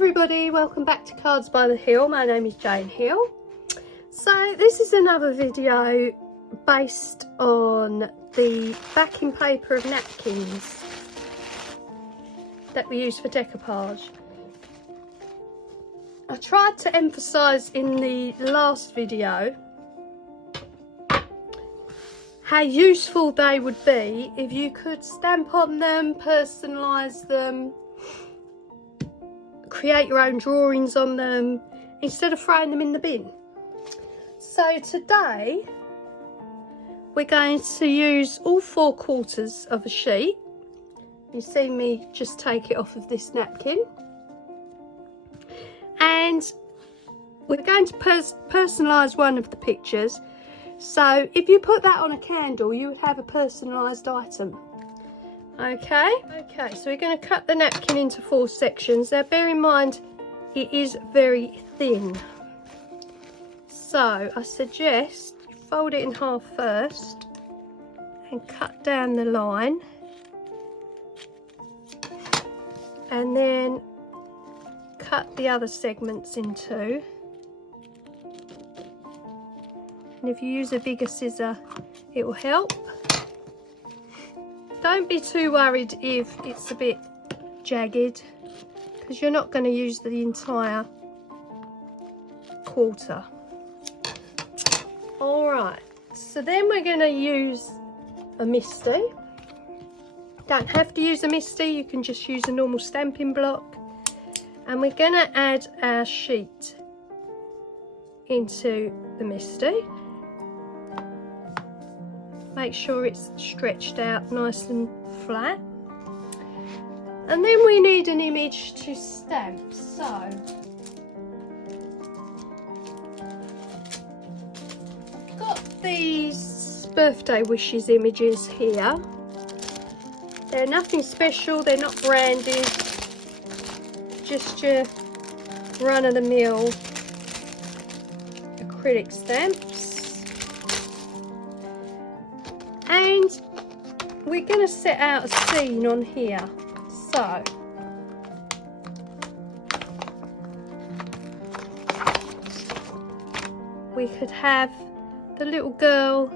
everybody, welcome back to Cards by the Hill. My name is Jane Hill. So this is another video based on the backing paper of napkins that we use for decoupage. I tried to emphasise in the last video how useful they would be if you could stamp on them, personalise them, create your own drawings on them instead of throwing them in the bin. So today we're going to use all 4/4 of a sheet. You see me just take it off of this napkin, and we're going to personalise one of the pictures. So if you put that on a candle, you would have a personalised item. Okay, so we're going to cut the napkin into 4 sections. Now bear in mind it is very thin, so I suggest you fold it in half first and cut down the line, and then cut the other segments in 2. And if you use a bigger scissor it will help. Don't be too worried if it's a bit jagged, because you're not going to use the entire quarter. Alright, so then we're going to use a misty. Don't have to use a misty, you can just use a normal stamping block. And we're going to add our sheet into the misty. Make sure it's stretched out nice and flat. And then we need an image to stamp. So I've got these birthday wishes images here. They're nothing special, they're not branded, just your run-of-the-mill acrylic stamps. And we're going to set out a scene on here. So we could have the little girl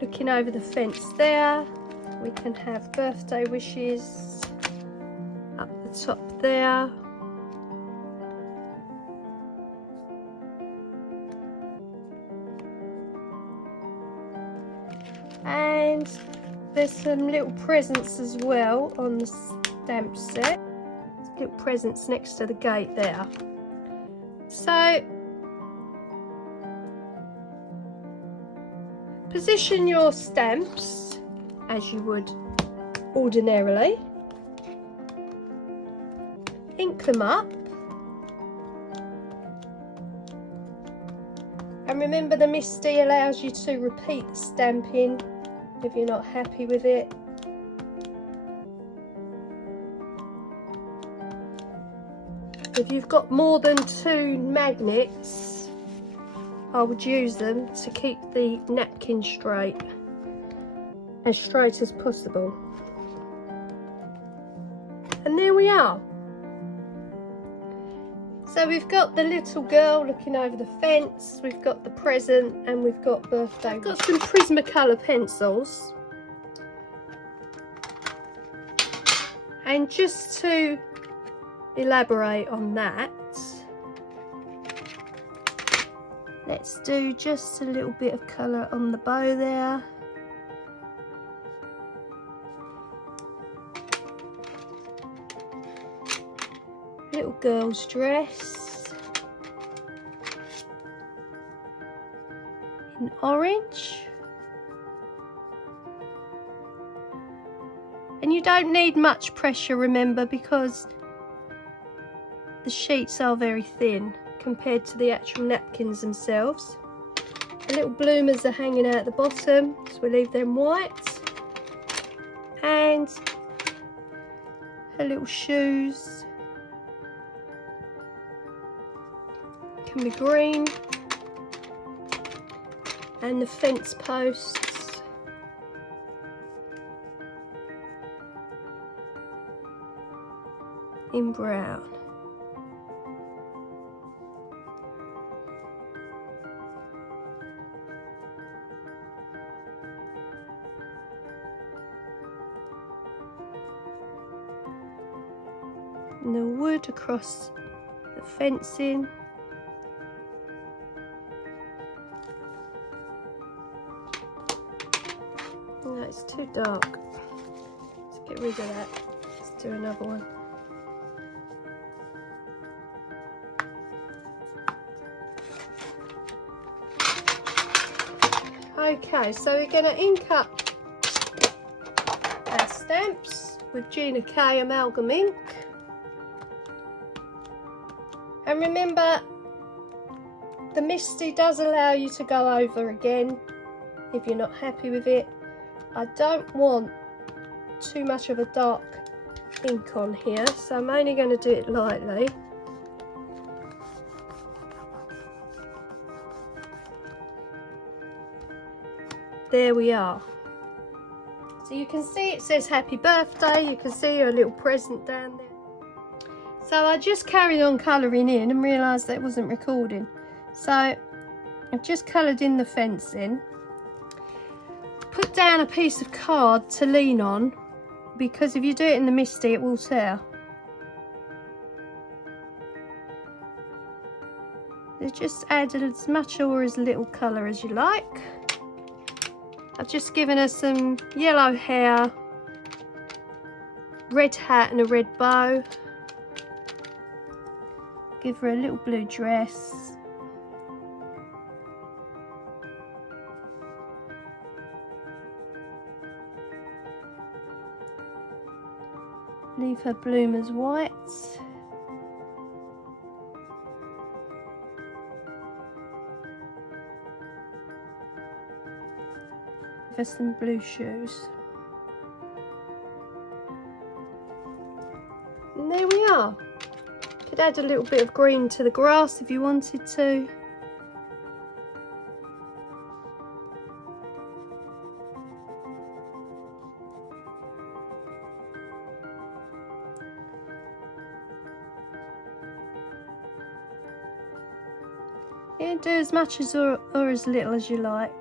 looking over the fence there. We can have birthday wishes up the top there. And there's some little presents as well on the stamp set. Little presents next to the gate there. So position your stamps as you would ordinarily. Ink them up. And remember, the misty allows you to repeat the stamping if you're not happy with it. If you've got more than 2 magnets, I would use them to keep the napkin straight, as straight as possible. And there we are. So we've got the little girl looking over the fence, we've got the present, and we've got birthday. I've got some Prismacolor pencils. And just to elaborate on that, let's do just a little bit of colour on the bow there. Little girl's dress in orange, and you don't need much pressure, remember, because the sheets are very thin compared to the actual napkins themselves. The little bloomers are hanging out at the bottom, so we leave them white, and her little shoes can be green, and the fence posts in brown. And the wood across the fencing. No, it's too dark. Let's get rid of that. Let's do another one. Okay, so we're going to ink up our stamps with Gina K Amalgam ink. And remember, the Misty does allow you to go over again if you're not happy with it. I don't want too much of a dark ink on here, so I'm only going to do it lightly. There we are. So you can see it says happy birthday, you can see your little present down there. So I just carried on colouring in and realised that it wasn't recording. So I've just coloured in the fencing. Put down a piece of card to lean on, because if you do it in the Misty it will tear. Just add as much or as little colour as you like. I've just given her some yellow hair, red hat and a red bow. Give her a little blue dress. Leave her bloomers white. Give her some blue shoes. And there we are. Could add a little bit of green to the grass if you wanted to. Yeah, do as much as or as little as you like.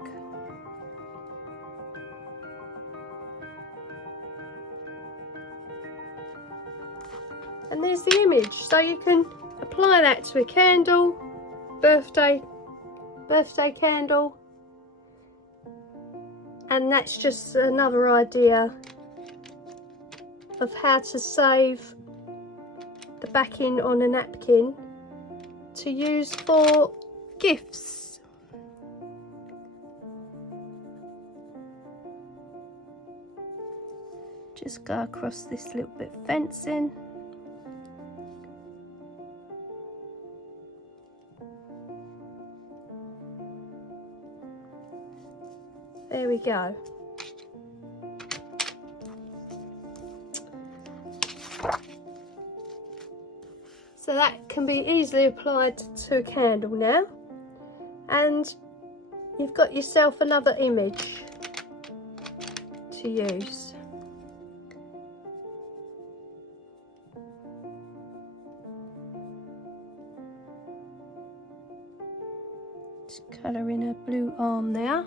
And there's the image, so you can apply that to a candle, birthday candle, and that's just another idea of how to save the backing on a napkin to use for gifts. Just go across this little bit of fencing. There we go. So that can be easily applied to a candle now, and you've got yourself another image to use. Just colour in her blue arm there.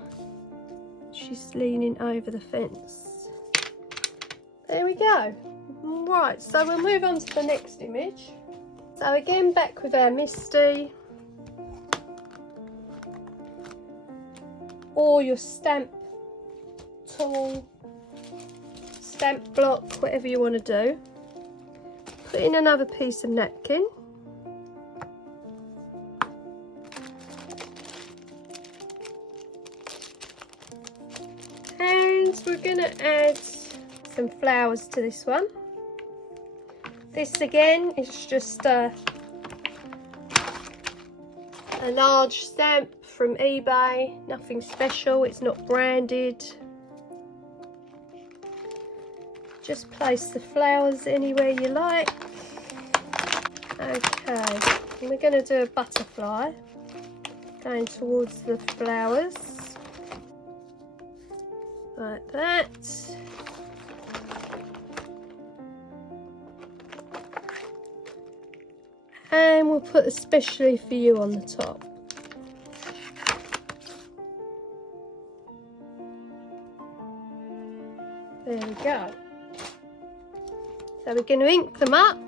She's leaning over the fence. There we go. Right, so we'll move on to the next image. So again, back with our Misty, or your stamp tool, stamp block, whatever you want to do. Put in another piece of napkin. And we're going to add some flowers to this one. This again is just a large stamp from eBay, nothing special, it's not branded. Just place the flowers anywhere you like. Okay, and we're going to do a butterfly going towards the flowers. Like that. And we'll put especially for you on the top. There we go. So we're going to ink them up.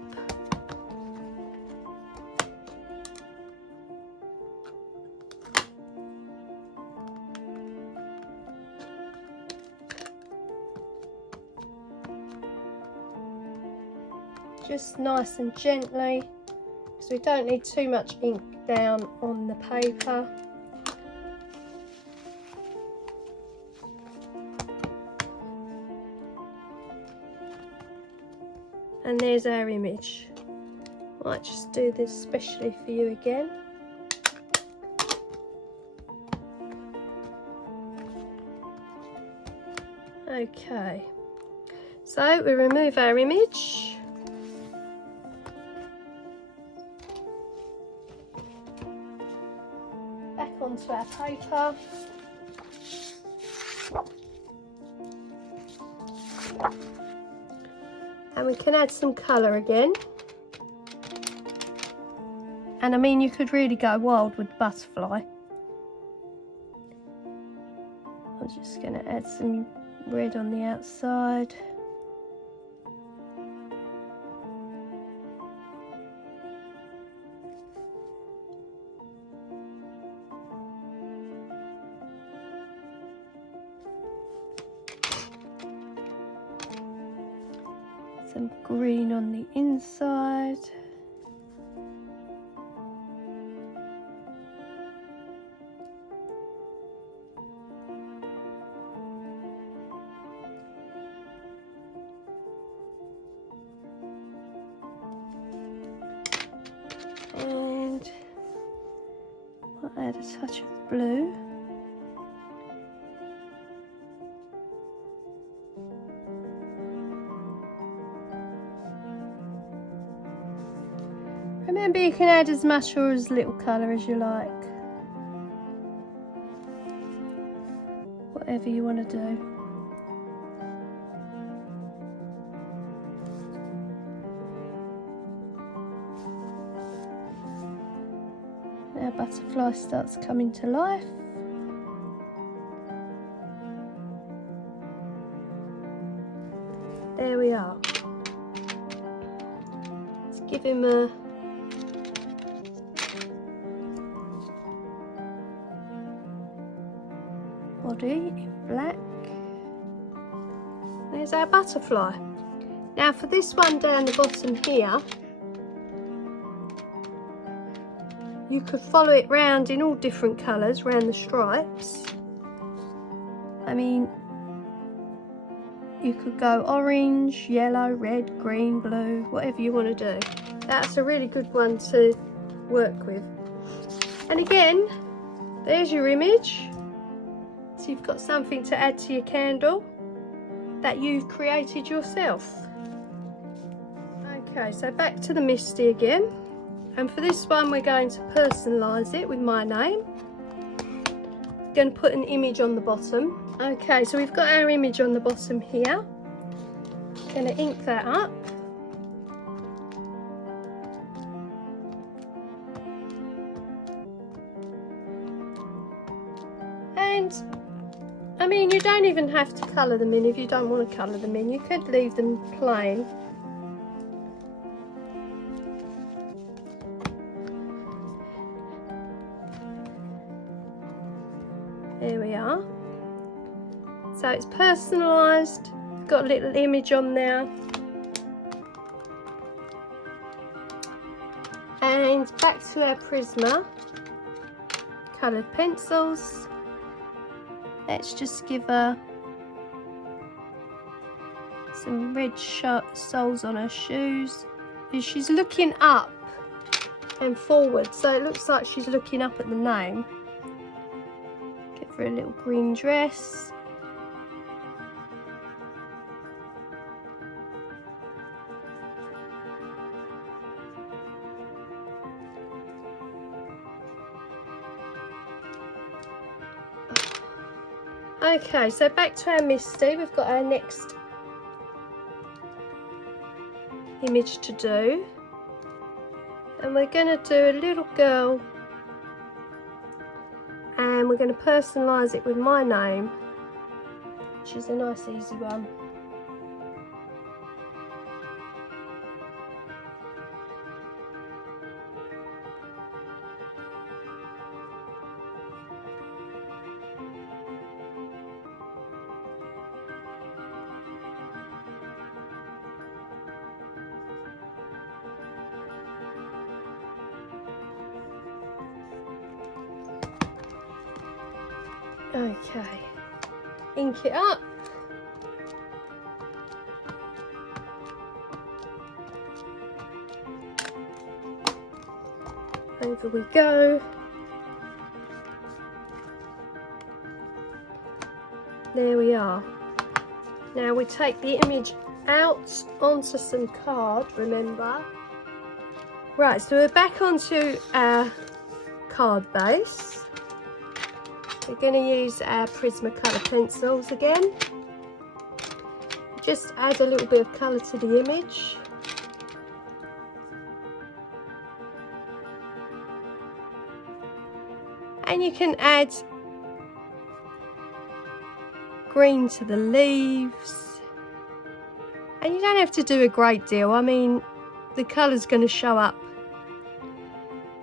Just nice and gently, because we don't need too much ink down on the paper. And there's our image. Might just do this especially for you again. Okay, so we remove our image. Back onto our paper. And we can add some colour again. And I mean, you could really go wild with butterfly. I'm just going to add some red on the outside. Some green on the inside. And I'll add a touch of blue. Remember, you can add as much or as little colour as you like. Whatever you want to do. Now butterfly starts coming to life. There we are. Let's give him a body in black. There's our butterfly. Now for this one down the bottom here, you could follow it round in all different colours round the stripes. I mean, you could go orange, yellow, red, green, blue, whatever you want to do. That's a really good one to work with. And again, there's your image. So you've got something to add to your candle that you've created yourself. Okay, so back to the Misty again. And for this one, we're going to personalise it with my name. Going to put an image on the bottom. Okay, so we've got our image on the bottom here. Going to ink that up. And I mean, you don't even have to colour them in if you don't want to colour them in. You could leave them plain. There we are. So it's personalised. Got a little image on there. And back to our Prisma. Coloured pencils. Let's just give her some red soles on her shoes. And she's looking up and forward, so it looks like she's looking up at the name. Give her a little green dress. Okay, so back to our Misty, we've got our next image to do. And we're going to do a little girl, and we're going to personalise it with my name, which is a nice easy one. Okay, ink it up. Over we go. There we are. Now we take the image out onto some card, remember. Right, so we're back onto our card base. We're going to use our Prismacolor pencils again. Just add a little bit of colour to the image. And you can add green to the leaves. And you don't have to do a great deal. I mean, the colour's going to show up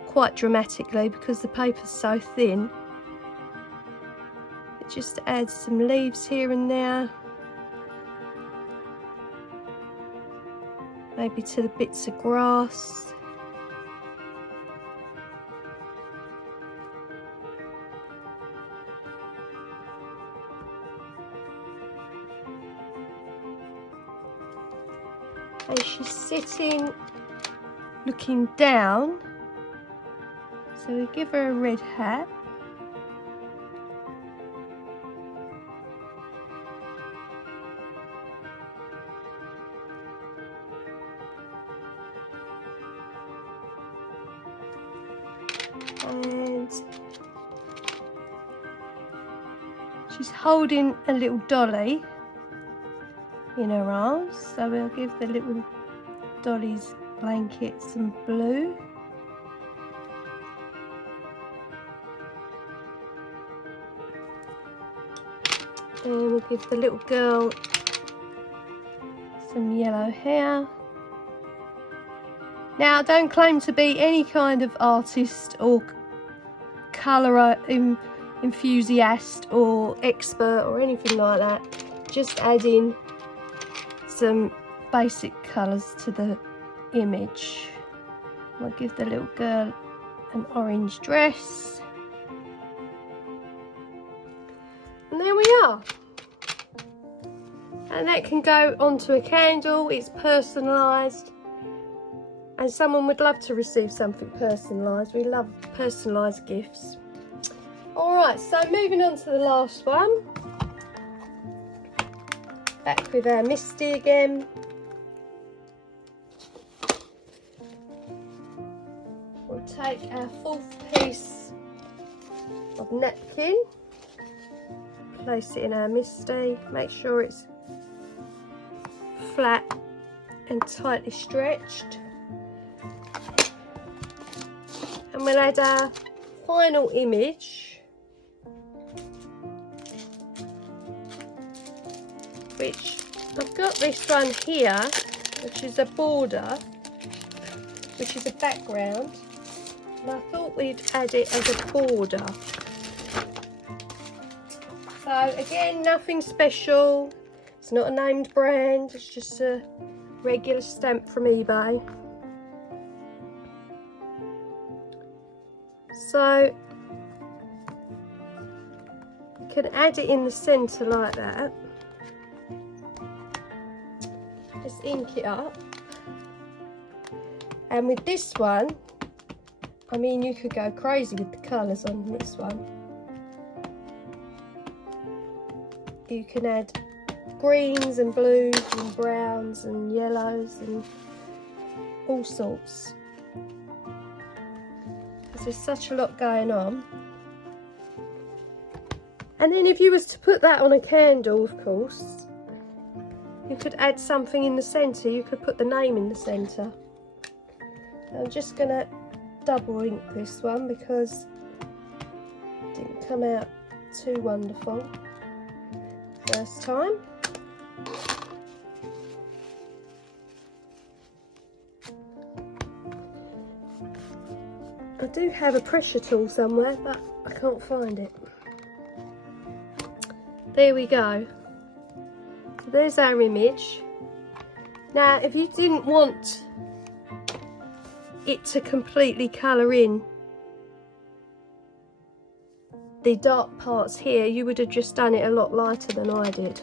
quite dramatically because the paper's so thin. Just add some leaves here and there, maybe to the bits of grass. And she's sitting looking down, so we give her a red hat. And she's holding a little dolly in her arms, so we'll give the little dolly's blanket some blue. And we'll give the little girl some yellow hair. Now, I don't claim to be any kind of artist or colour enthusiast or expert or anything like that. Just adding some basic colours to the image. I'll give the little girl an orange dress. And there we are. And that can go onto a candle. It's personalised. And someone would love to receive something personalised. We love personalised gifts. Alright, so moving on to the last one. Back with our Misty again. We'll take our fourth piece of napkin. Place it in our Misty. Make sure it's flat and tightly stretched. And we'll add our final image, which I've got this one here, which is a border, which is a background, and I thought we'd add it as a border. So again, nothing special, it's not a named brand, it's just a regular stamp from eBay. So you can add it in the centre like that. Just ink it up. And with this one, I mean, you could go crazy with the colours on this one. You can add greens and blues and browns and yellows and all sorts. There's such a lot going on. And then if you was to put that on a candle, of course, you could add something in the centre. You could put the name in the centre. I'm just going to double ink this one because it didn't come out too wonderful first time. I do have a pressure tool somewhere, but I can't find it. There we go. So there's our image. Now, if you didn't want it to completely colour in the dark parts here, you would have just done it a lot lighter than I did.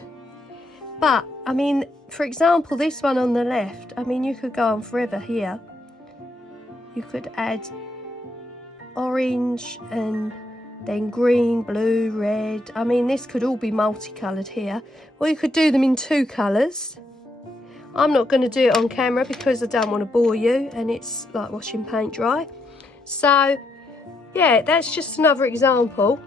But, I mean, for example, this one on the left, I mean, you could go on forever here. You could add orange and then green, blue, red. I mean, this could all be multicoloured here. Or you could do them in 2 colours. I'm not going to do it on camera because I don't want to bore you and it's like washing paint dry. So, yeah, that's just another example.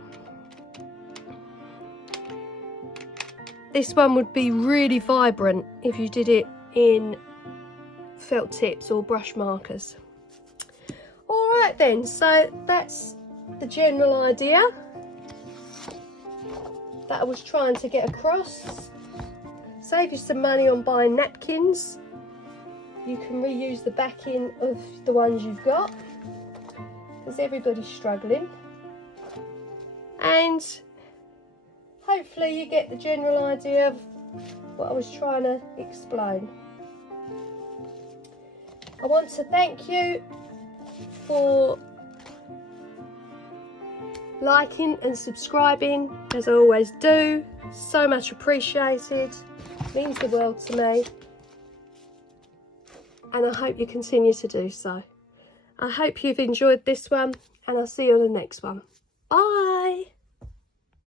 This one would be really vibrant if you did it in felt tips or brush markers. Alright then, so that's the general idea that I was trying to get across. Save you some money on buying napkins. You can reuse the backing of the ones you've got because everybody's struggling. And hopefully you get the general idea of what I was trying to explain. I want to thank you for liking and subscribing, as I always do. So much appreciated. Means the world to me. And I hope you continue to do so. I hope you've enjoyed this one and I'll see you on the next one. Bye!